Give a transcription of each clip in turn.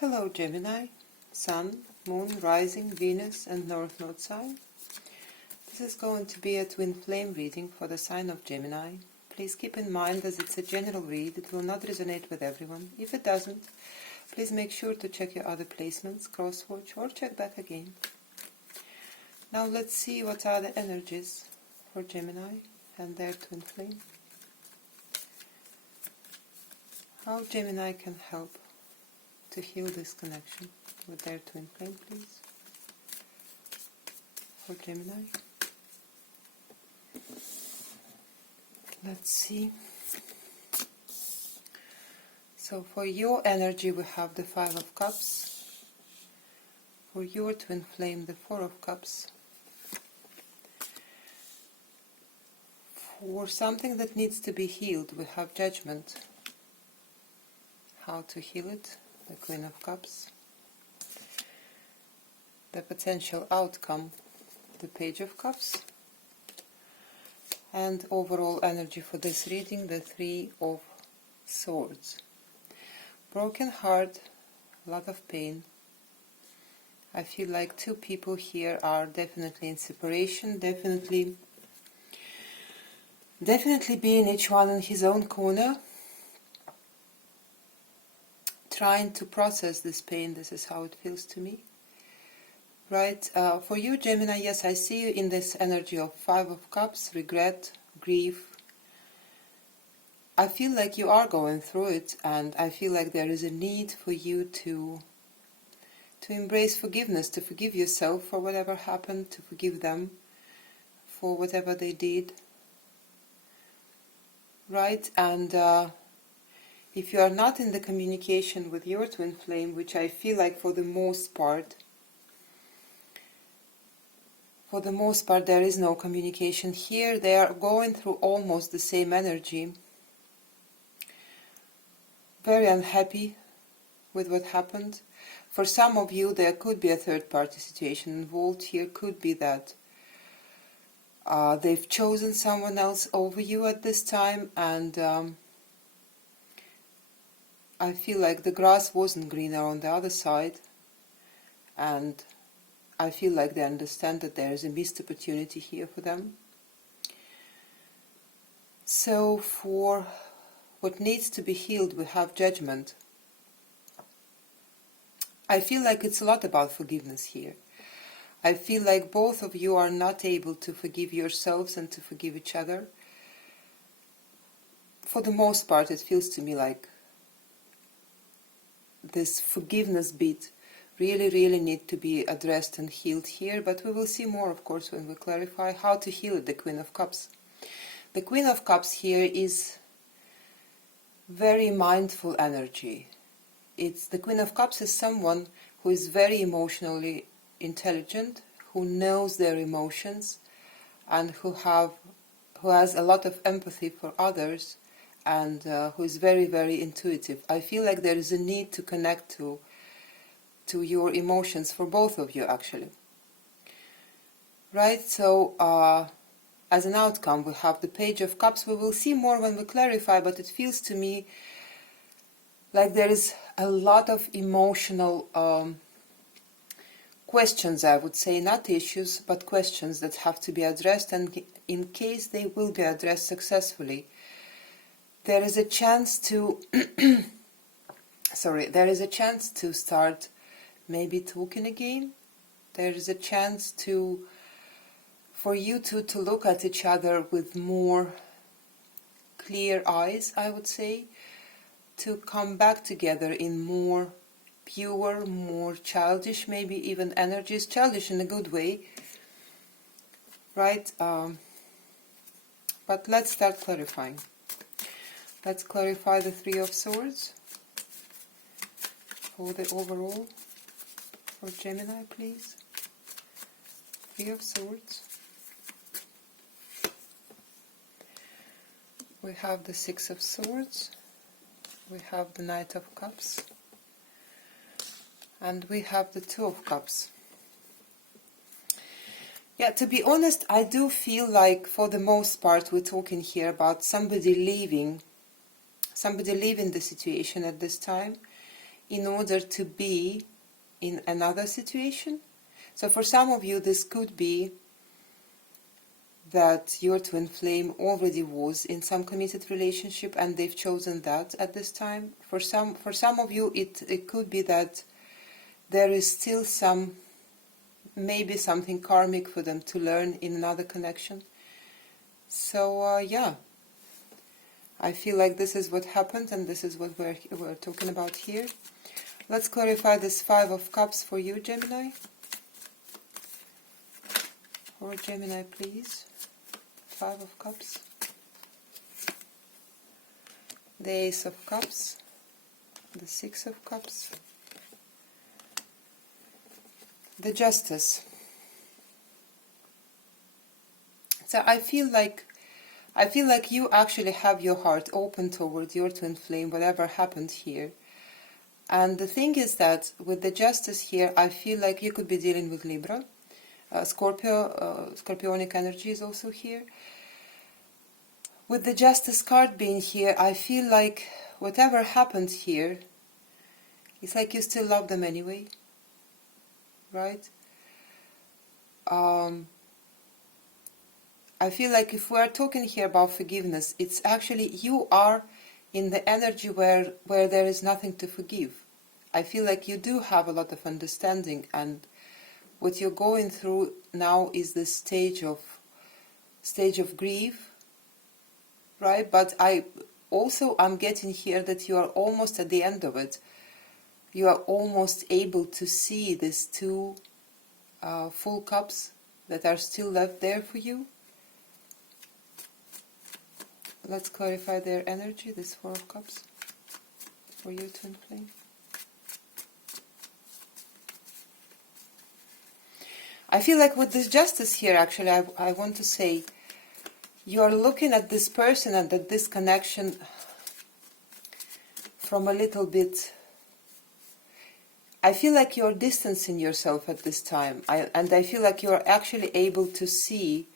Hello Gemini, Sun, Moon, Rising, Venus and North Node sign. This is going to be a twin flame reading for the sign of Gemini. Please keep in mind, as it's a general read, it will not resonate with everyone. If it doesn't, please make sure to check your other placements, cross-watch or check back again. Now let's see what are the energies for Gemini and their twin flame. How Gemini can help to heal this connection with their twin flame, please, for Gemini. Let's see. So for your energy we have the Five of Cups. For your twin flame, the Four of Cups. For something that needs to be healed, we have Judgment. How to heal it, the Queen of Cups. The potential outcome, the Page of Cups. And overall energy for this reading, the Three of Swords. Broken heart, a lot of pain. I feel like two people here are definitely in separation, definitely being each one in his own corner, trying to process this pain. This is how it feels to me. Right, for you Gemini, yes, I see you in this energy of Five of Cups, regret, grief. I feel like you are going through it, and I feel like there is a need for you to embrace forgiveness, to forgive yourself for whatever happened, to forgive them for whatever they did. Right, and if you are not in the communication with your twin flame, which I feel like for the most part there is no communication here. They are going through almost the same energy. Very unhappy with what happened. For some of you there could be a third party situation involved here. Could be that they've chosen someone else over you at this time, and I feel like the grass wasn't greener on the other side, and I feel like they understand that there is a missed opportunity here for them. So for what needs to be healed, we have Judgment. I feel like it's a lot about forgiveness here. I feel like both of you are not able to forgive yourselves and to forgive each other. For the most part, it feels to me like this forgiveness bit really need to be addressed and healed here, but we will see more, of course, when we clarify how to heal the Queen of Cups. The Queen of Cups here is very mindful energy. The Queen of Cups is someone who is very emotionally intelligent, who knows their emotions, and who has a lot of empathy for others, and who is very intuitive. I feel like there is a need to connect to your emotions for both of you, actually. Right, so as an outcome we have the Page of Cups. We will see more when we clarify, but it feels to me like there is a lot of emotional questions, I would say, not issues, but questions that have to be addressed, and in case they will be addressed successfully, there is a chance to start maybe talking again. There is a chance for you to look at each other with more clear eyes, I would say, to come back together in more pure, more childish, maybe even energies, childish in a good way, right? But let's start clarifying. Let's clarify the Three of Swords for the overall for Gemini, please. Three of Swords. We have the Six of Swords. We have the Knight of Cups. And we have the Two of Cups. Yeah, to be honest, I do feel like for the most part we're talking here about somebody leaving the situation at this time. in order to be in another situation. So for some of you, this could be that your twin flame already was in some committed relationship and they've chosen that at this time. For some of you, it could be that there is still maybe something karmic for them to learn in another connection. So yeah, I feel like this is what happened, and this is what we're talking about here. Let's clarify this Five of Cups for you, Gemini. For Gemini, please. Five of Cups. The Ace of Cups. The Six of Cups. The Justice. So I feel like you actually have your heart open toward your twin flame, whatever happened here. And the thing is that with the Justice here, I feel like you could be dealing with Libra. Scorpionic energy is also here. With the Justice card being here, I feel like whatever happened here, it's like you still love them anyway. Right? I feel like if we're talking here about forgiveness, it's actually you are in the energy where there is nothing to forgive. I feel like you do have a lot of understanding, and what you're going through now is this stage of grief, right? But I'm getting here that you are almost at the end of it. You are almost able to see these two full cups that are still left there for you. Let's clarify their energy, this Four of Cups, for you, twin flame. I feel like with this Justice here, actually, I want to say, you are looking at this person and at this connection from a little bit. I feel like you're distancing yourself at this time, and I feel like you're actually able to see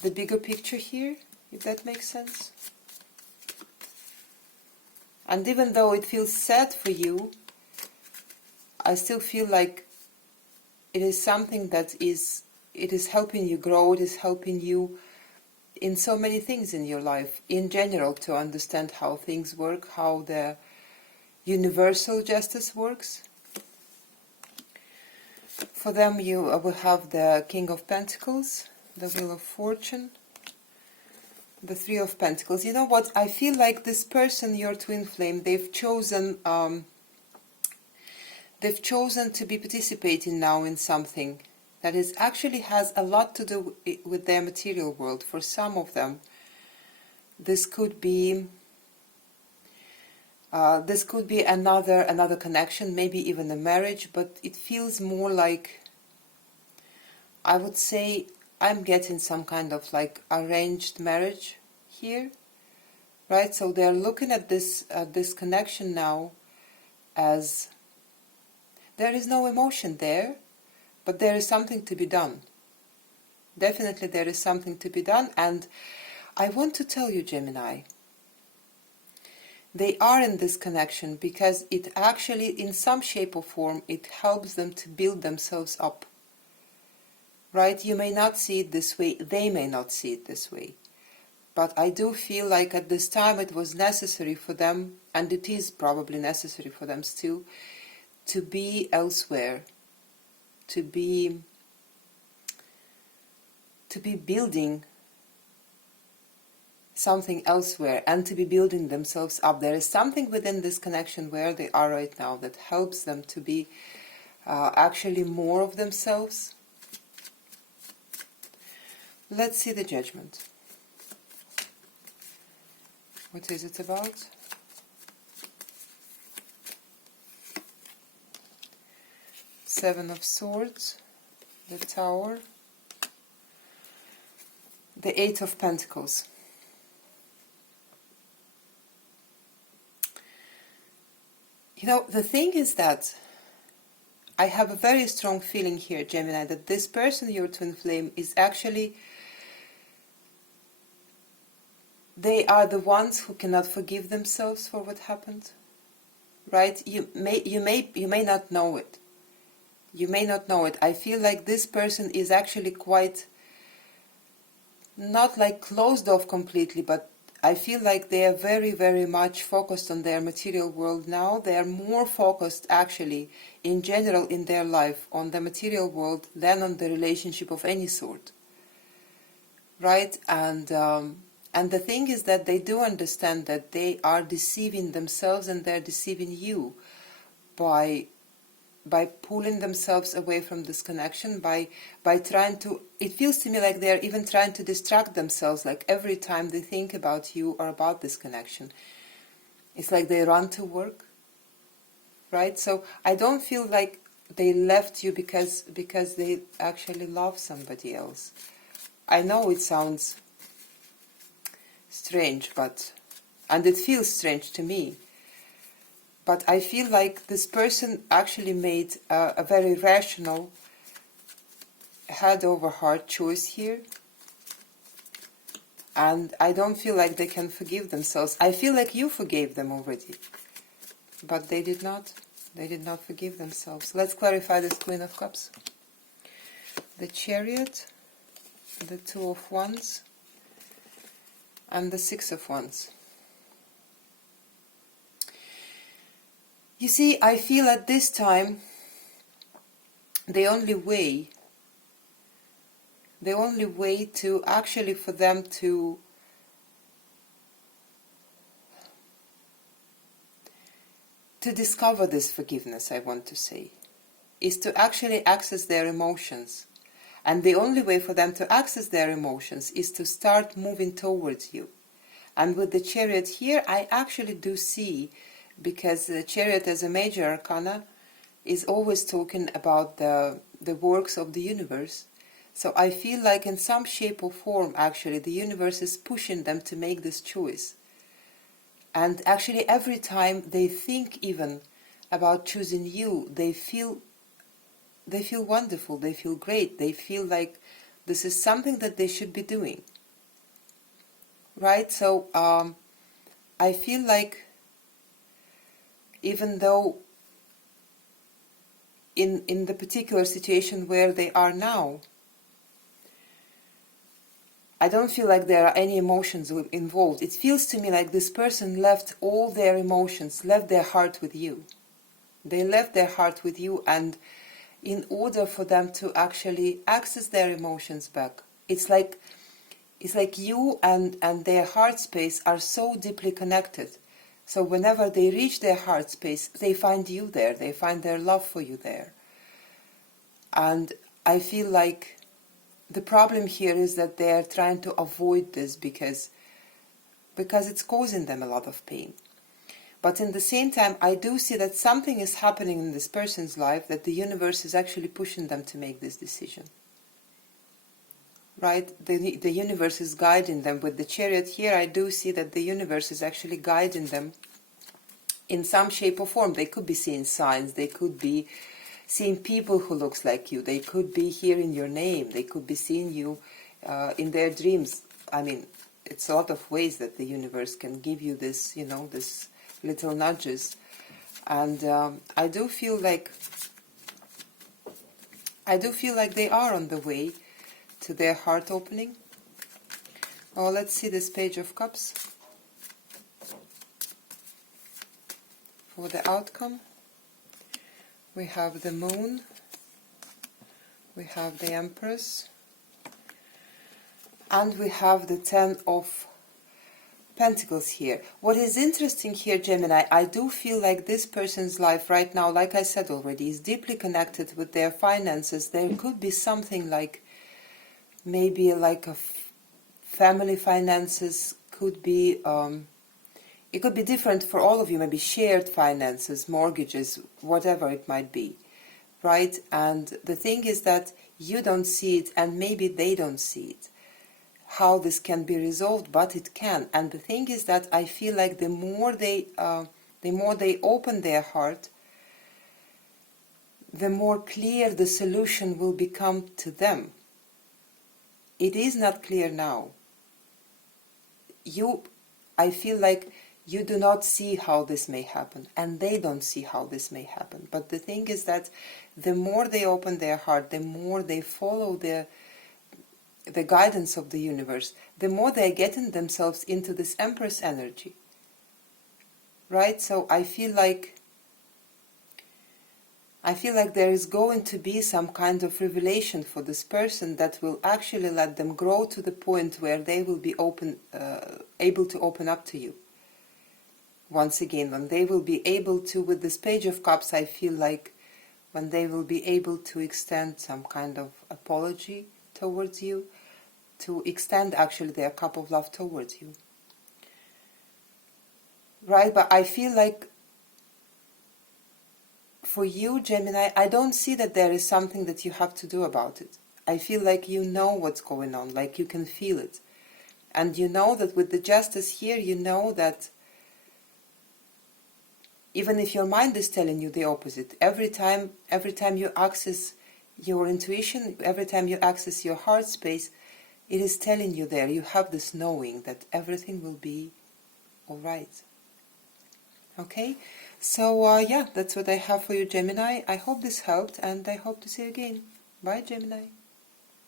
the bigger picture here, if that makes sense. And even though it feels sad for you, I still feel like it is something that is helping you grow, it is helping you in so many things in your life, in general, to understand how things work, how the universal justice works. For them, you will have the King of Pentacles, the Wheel of Fortune, the Three of Pentacles. You know what? I feel like this person, your twin flame, they've chosen to be participating now in something that is actually has a lot to do with their material world. For some of them, this could be another connection, maybe even a marriage, but it feels more like, I would say, I'm getting some kind of like arranged marriage here, right? So they're looking at this connection now as there is no emotion there, but there is something to be done. Definitely there is something to be done, and I want to tell you, Gemini, they are in this connection because it actually, in some shape or form, it helps them to build themselves up. Right? You may not see it this way, they may not see it this way. But I do feel like at this time it was necessary for them, and it is probably necessary for them still, to be elsewhere, to be building something elsewhere, and to be building themselves up. There is something within this connection where they are right now that helps them to be actually more of themselves. Let's see the Judgment. What is it about? Seven of Swords, the Tower, the Eight of Pentacles. You know, the thing is that I have a very strong feeling here, Gemini, that this person, your twin flame, is actually, they are the ones who cannot forgive themselves for what happened. right? You may not know it. You may not know it. I feel like this person is actually quite, not like closed off completely, but I feel like they are very, very much focused on their material world now. They are more focused actually in general in their life on the material world than on the relationship of any sort. Right? And the thing is that they do understand that they are deceiving themselves and they're deceiving you by pulling themselves away from this connection, by trying to, it feels to me like they're even trying to distract themselves, like every time they think about you or about this connection. It's like they run to work, right? So I don't feel like they left you because they actually love somebody else. I know it sounds strange, and it feels strange to me, but I feel like this person actually made a very rational, head over heart choice here. And I don't feel like they can forgive themselves. I feel like you forgave them already. But they did not. They did not forgive themselves. Let's clarify this Queen of Cups. The Chariot, the Two of Wands, and the Six of Wands. You see, I feel at this time, the only way to actually for them to discover this forgiveness, I want to say, is to actually access their emotions. And the only way for them to access their emotions is to start moving towards you. And with the Chariot here, I actually do see, because the Chariot as a major arcana is always talking about the works of the universe. So I feel like in some shape or form, actually, the universe is pushing them to make this choice. And actually, every time they think even about choosing you, they feel wonderful, they feel great, they feel like this is something that they should be doing. Right? So I feel like even though in the particular situation where they are now, I don't feel like there are any emotions involved. It feels to me like this person left all their emotions, left their heart with you. They left their heart with you, and in order for them to actually access their emotions back, it's like you and their heart space are so deeply connected. So whenever they reach their heart space, they find you there, they find their love for you there. And I feel like the problem here is that they are trying to avoid this because it's causing them a lot of pain. But in the same time, I do see that something is happening in this person's life, that the universe is actually pushing them to make this decision. Right? The universe is guiding them. With the Chariot here, I do see that the universe is actually guiding them in some shape or form. They could be seeing signs, they could be seeing people who looks like you, they could be hearing your name, they could be seeing you in their dreams. I mean, it's a lot of ways that the universe can give you this, this little nudges. And I do feel like they are on the way to their heart opening. Oh, let's see this Page of Cups for the outcome. We have the Moon, we have the Empress, and we have the Ten of Pentacles here. What is interesting here, Gemini, I do feel like this person's life right now, like I said already, is deeply connected with their finances. There could be something like, maybe like a family finances, could be, it could be different for all of you, maybe shared finances, mortgages, whatever it might be, right? And the thing is that you don't see it, and maybe they don't see it, how this can be resolved, but it can. And the thing is that I feel like the more they open their heart, the more clear the solution will become to them. It is not clear now. I feel like You do not see how this may happen, and they don't see how this may happen. But the thing is that the more they open their heart, the more they follow the guidance of the universe, the more they're getting themselves into this Empress energy. Right? So I feel like there is going to be some kind of revelation for this person that will actually let them grow to the point where they will be able to open up to you. Once again, when they will be able to, with this Page of Cups, I feel like when they will be able to extend some kind of apology towards you, to extend actually their cup of love towards you. Right? But I feel like for you, Gemini, I don't see that there is something that you have to do about it. I feel like you know what's going on, like you can feel it. And you know that with the Justice here, you know that even if your mind is telling you the opposite, every time you access your intuition, every time you access your heart space, it is telling you there, you have this knowing that everything will be all right. Okay? So, yeah, that's what I have for you, Gemini. I hope this helped, and I hope to see you again. Bye, Gemini.